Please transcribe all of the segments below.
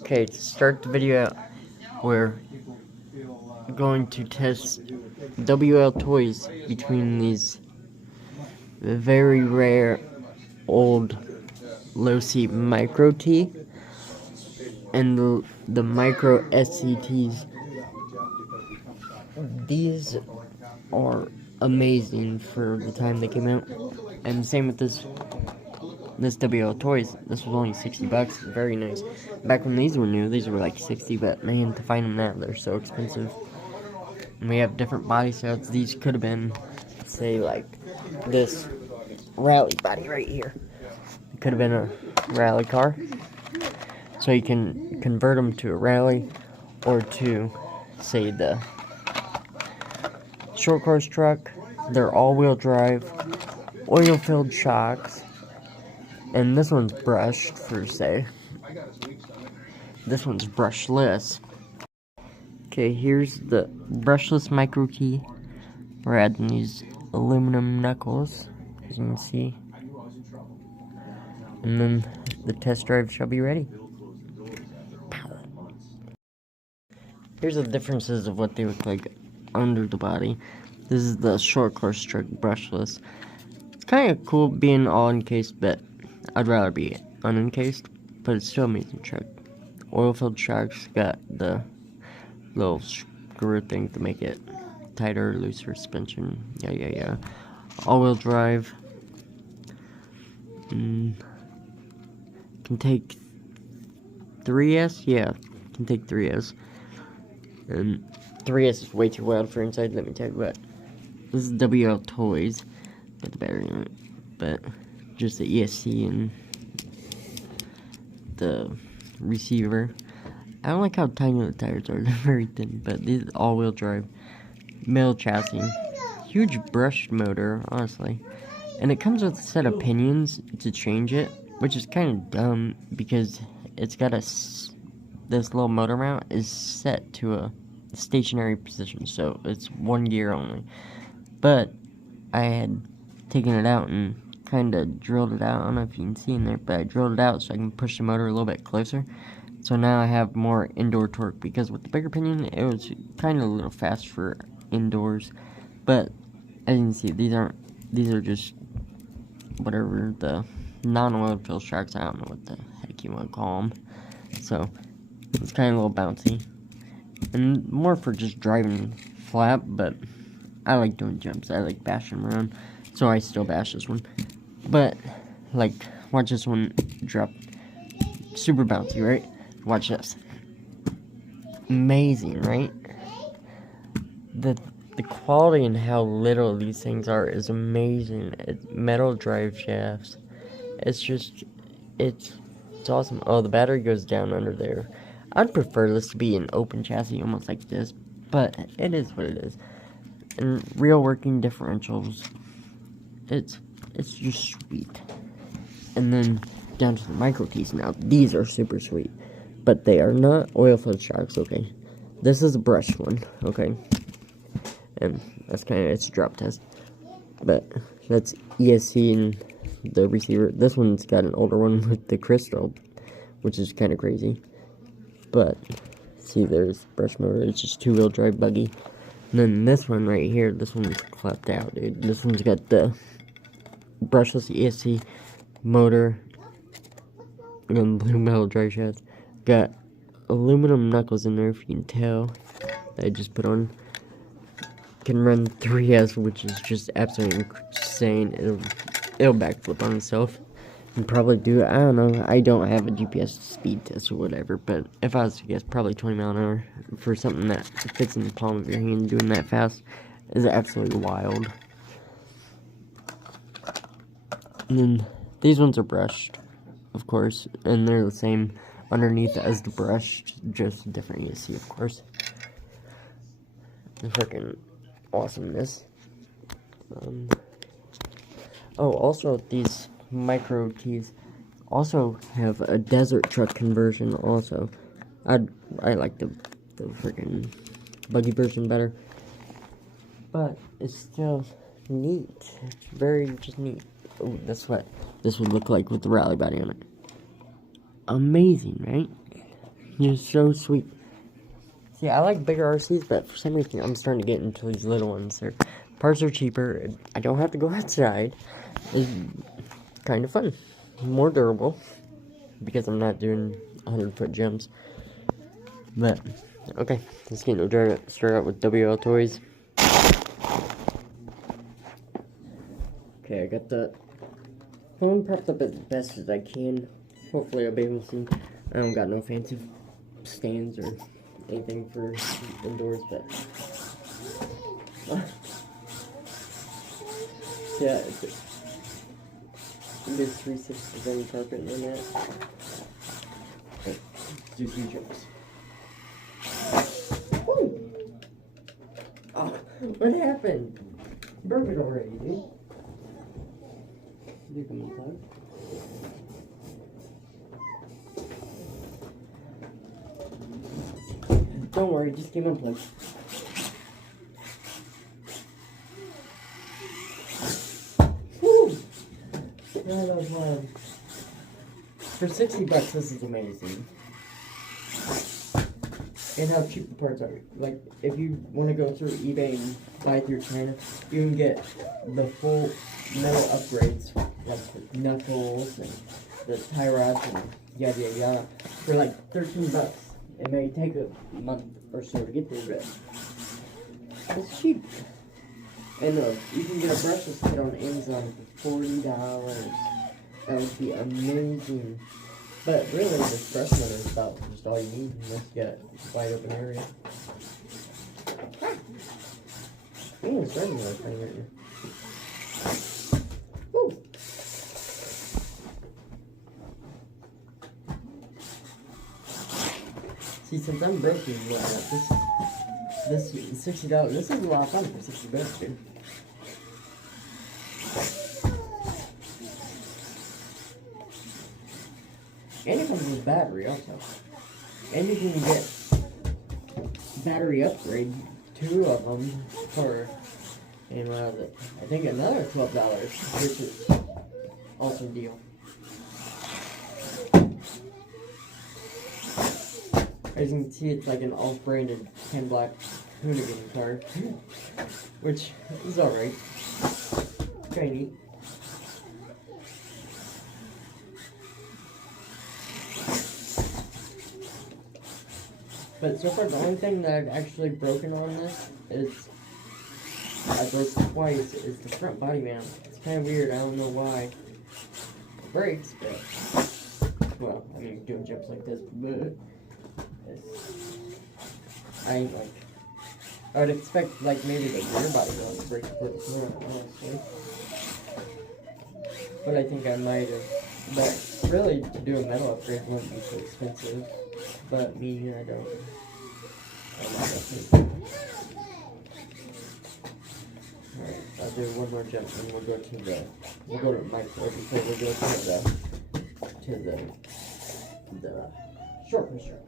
Okay, to start the video out, we're going to test Wltoys between these very rare old Losi Micro T and the Micro SCTs. These are amazing for the time they came out, and same with this Wltoys. This was only 60 bucks. Very nice. Back when these were new, these were like 60, but man, to find them now, they're so expensive. And we have different body styles. These could have been, say, like this rally body right here. It could have been a rally car. So you can convert them to a rally or to, say, the short course truck. They're all-wheel drive, oil-filled shocks. And this one's brushed for, say. This one's brushless. Okay, here's the brushless Micro T. We're adding these aluminum knuckles, as you can see. And then the test drive shall be ready. Here's the differences of what they look like under the body. This is the short course truck brushless. It's kind of cool being all encased, but I'd rather be unencased, but it's still amazing truck. Oil-filled shocks, got the little screw thing to make it tighter, looser suspension. Yeah. All-wheel drive. Can take 3S? Yeah, can take 3S. And 3S is way too wild for inside, let me tell you what. This is Wltoys. Got the battery in it, but just the ESC and the receiver. I don't like how tiny the tires are. They're very thin, but these are all-wheel drive, metal chassis, huge brushed motor, honestly. And it comes with a set of pinions to change it, which is kind of dumb because it's got this little motor mount is set to a stationary position, so it's one gear only. But I had taken it out and kind of drilled it out. I don't know if you can see in there, but I drilled it out so I can push the motor a little bit closer. So now I have more indoor torque, because with the bigger pinion, it was kind of a little fast for indoors. But as you can see, these are just whatever, the non-oil fill shocks. I don't know what the heck you want to call them. So it's kind of a little bouncy, and more for just driving flat, but I like doing jumps. I like bashing around, so I still bash this one. But, like, watch this one drop. Super bouncy, right? Watch this. Amazing, right? The quality and how little these things are is amazing. It's metal drive shafts. It's just, it's awesome. Oh, the battery goes down under there. I'd prefer this to be an open chassis, almost like this, but it is what it is. And real working differentials, it's just sweet. And then down to the Micro T's now. These are super sweet, but they are not oil-filled shocks. Okay, this is a brushed one. Okay, and that's kind of its drop test. But that's ESC and the receiver. This one's got an older one with the crystal, which is kind of crazy. But see, there's brush motor. It's just two-wheel drive buggy. And then this one right here, this one's clapped out, dude. This one's got the brushless ESC motor and blue metal drive shaft. Got aluminum knuckles in there, if you can tell. That I just put on. Can run 3S, which is just absolutely insane. It'll backflip on itself. And probably do, I don't know, I don't have a GPS speed test or whatever, but if I was to guess, probably 20 miles an hour for something that fits in the palm of your hand doing that fast is absolutely wild. And then these ones are brushed, of course, and they're the same underneath as the brushed, just different ESC, of course. The freaking awesomeness. Oh, also these Micro T's also have a desert truck conversion. Also, I like the freaking buggy version better, but it's still neat. It's very just neat. Oh, that's what this would look like with the rally body on it. amazing, right? Just so sweet. See, I like bigger RCs, but for some reason I'm starting to get into these little ones. Their parts are cheaper. I don't have to go outside. It's kind of fun. More durable. Because I'm not doing 100-foot jumps. But, okay. Let's get into it. Start out with Wltoys. Okay, I got the phone propped up as best as I can. Hopefully I'll be able to see. I don't got no fancy stands or anything for indoors, but yeah, there's 3/6 carpet in that. Okay, do 3 jumps. Woo! Oh, what happened? Broke it already, dude. You can unplug. Don't worry, just give him unplugged. Woo! That was fun. For $60, this is amazing. And how cheap the parts are. Like, if you want to go through eBay and buy through China, you can get the full metal upgrades, like the knuckles and the tie rods and yada yada yada, for like $13. It may take a month or so to get there, but it's cheap. And you can get a brushless kit on Amazon for $40. That would be amazing. But really, this brush cutter is about just all you need unless you got a wide open area. Man, it's raining like right here. Woo! See, since I'm broken, this $60. This is a lot of fun for $60, dude. And it comes with battery also. And you can get battery upgrade, 2 of them for, and what was it? I think another $12, which is also a deal. As you can see, it's like an off-branded 10 black hoonigan car, which is alright. Kinda neat. But so far, the only thing that I've actually broken on this is, I broke twice, is the front body mount. It's kind of weird, I don't know why it breaks, but, well, I mean, doing jumps like this, but I ain't like, I would expect, like, maybe the rear body mount to break before the front, honestly. But I think I might have, but really, to do a metal upgrade wouldn't be so expensive. But me, I don't. Alright, I'll do one more jump and we'll go to Micro before we go to the short push-up.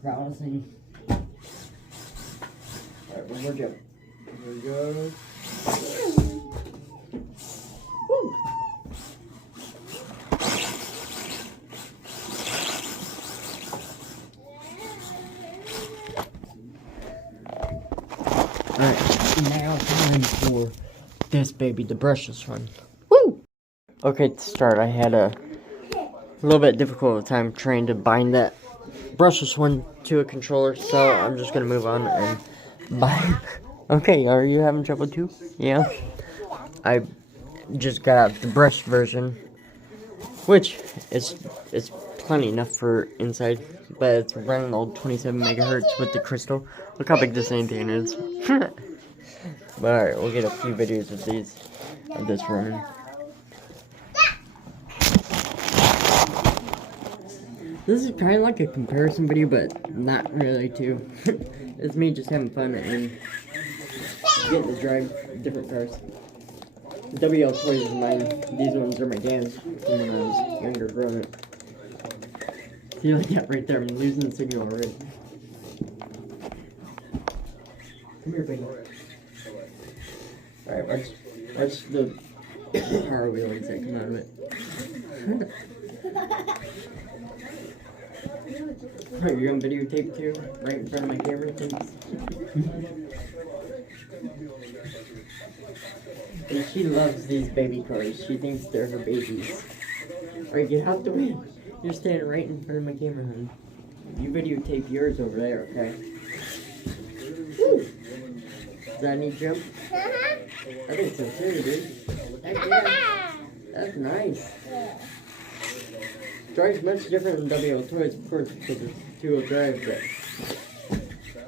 Promising. Alright, one more jump. Here we go. Woo! Alright, now time for this baby, the brushless one. Woo! Okay, to start, I had a little bit difficult time trying to bind that brushless one to a controller, so I'm just gonna move on and bind. Okay, are you having trouble too? Yeah? I just got out the brush version, which is plenty enough for inside, but it's running old 27 megahertz with the crystal. Look how big this antenna is. But alright, we'll get a few videos of this running. This is kind of like a comparison video, but not really too. It's me just having fun and getting to drive different cars. The Wltoys is mine. These ones are my dad's from when I was younger growing up. See, like that right there, I'm losing the signal already. Come here, baby. Alright, watch the power wheelings that come out of it. Are you on videotape too? Right in front of my camera, thanks. And she loves these baby cars. She thinks they're her babies. Alright, get out the way. You're standing right in front of my camera, hon. You videotape yours over there, okay? Woo! Does that need jump? I think so too, dude. Heck yeah. That's nice. Drives much different than Wltoys, of course, because it's two-wheel drive,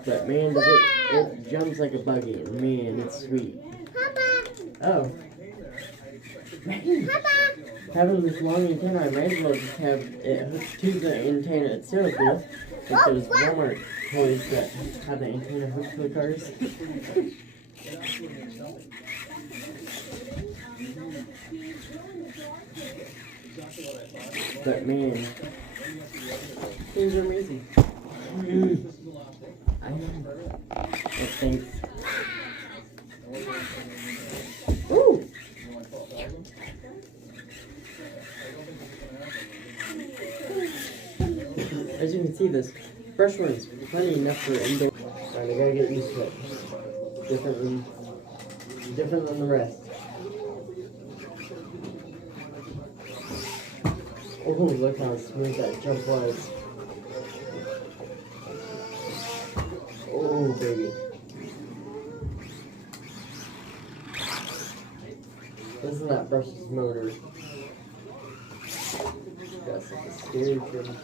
but man, does it jumps like a buggy, and man, it's sweet. Oh. Having this long antenna, I might as well just have it hooked to the antenna itself, you know? Like those Walmart toys that have the antenna hooked to the cars. But man, things are amazing. I know. It thinks. Woo! As you can see, this brush one is plenty enough for indoor. Alright, I gotta get used to it. Different than the rest. Oh, look how smooth that jump was. Oh, baby. Listen to that brush's motor. Got such a scary trim.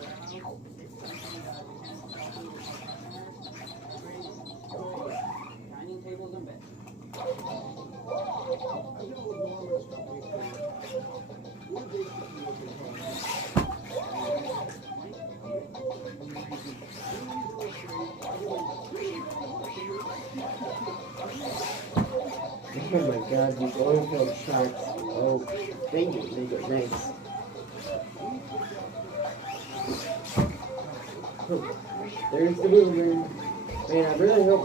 Oh my god, these oil-filled sharks. Oh, thank you, they get nice. Oh, there's the blue room. Man, I really hope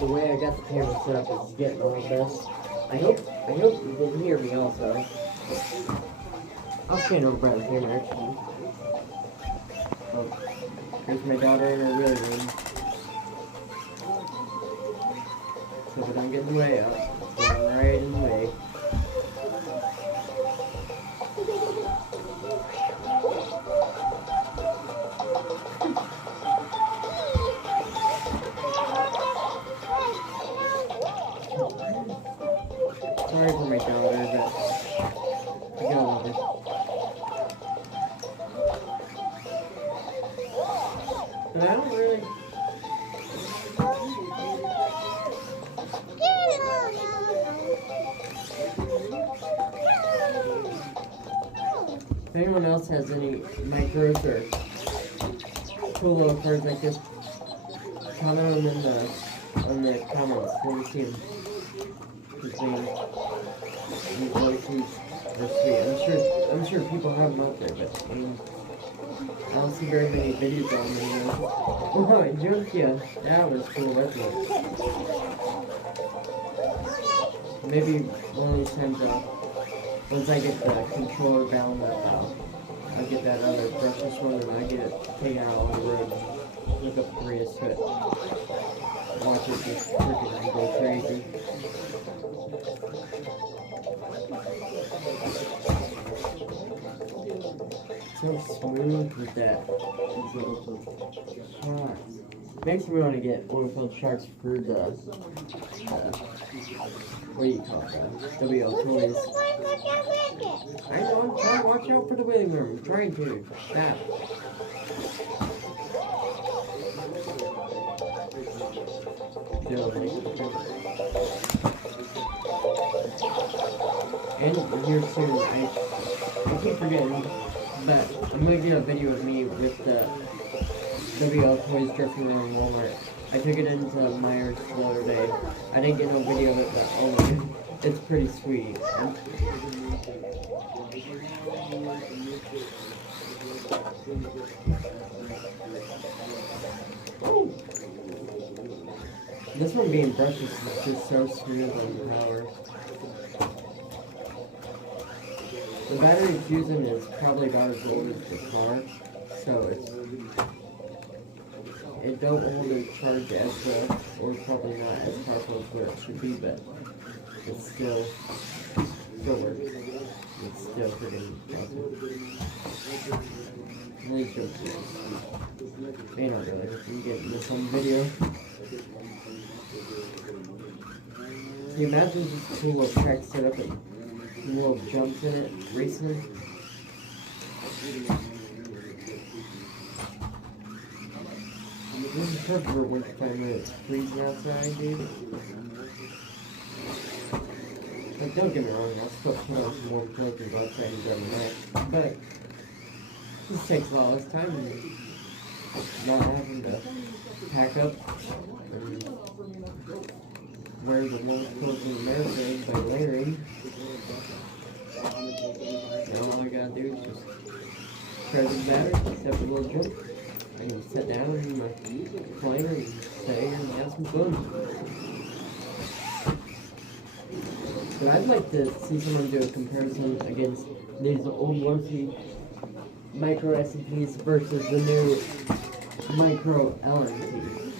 the way I got the camera set up is getting all this. I hope you can hear me also. I'll stand over by the camera actually. Oh, here's my daughter in her real room. So if I don't get in the way, I'll stand right in the way. Sorry for my daughter, but I love her. But I don't really. If anyone else has any micros or cool little cards like this, comment them in the comments. Let me see them. These Losis are sweet. I'm sure people have them out there, but I don't see very many videos on them anymore. Oh, I jumped you. That was cool, wasn't it? Maybe one of these times, once I get the controller bound up, I'll get that other brushless one and I get it taken out on the road. Look up the radius to it. Watch it just freaking go crazy. So smooth with that. These little sharks. Makes me want to get oil-filled sharks for the what do you call it? Wltoys. I know, I'm trying to watch out for the waiting room. I'm trying to. Stop. And here soon, I keep forgetting, but I'm gonna get a video of me with the Wltoys drifting around Walmart. I took it into Myers the other day. I didn't get no video of it, but oh, it's pretty sweet. Oh. This one being brushed is just so smooth on the power. The battery it's using is probably about as old as the car, so don't hold a charge as well, or probably not as powerful as what it should be, but it's still works. It's still pretty awesome. Really jokes. May not really. You get this on video. Can you imagine just cool little track setup and little jumps in it recently? This is perfect for wintertime when it's freezing outside, dude. Like, don't get me wrong, I'll still put on some warm clothes and go outside and grab a knife. But it just takes a lot less time and not having to pack up and wear the warmest clothes in America by layering. Now all I gotta do is just press the battery, step a little jump. I can sit down in my recliner and stay and have some fun. So I'd like to see someone do a comparison against these old Losi micro SCPs versus the new micro LNT.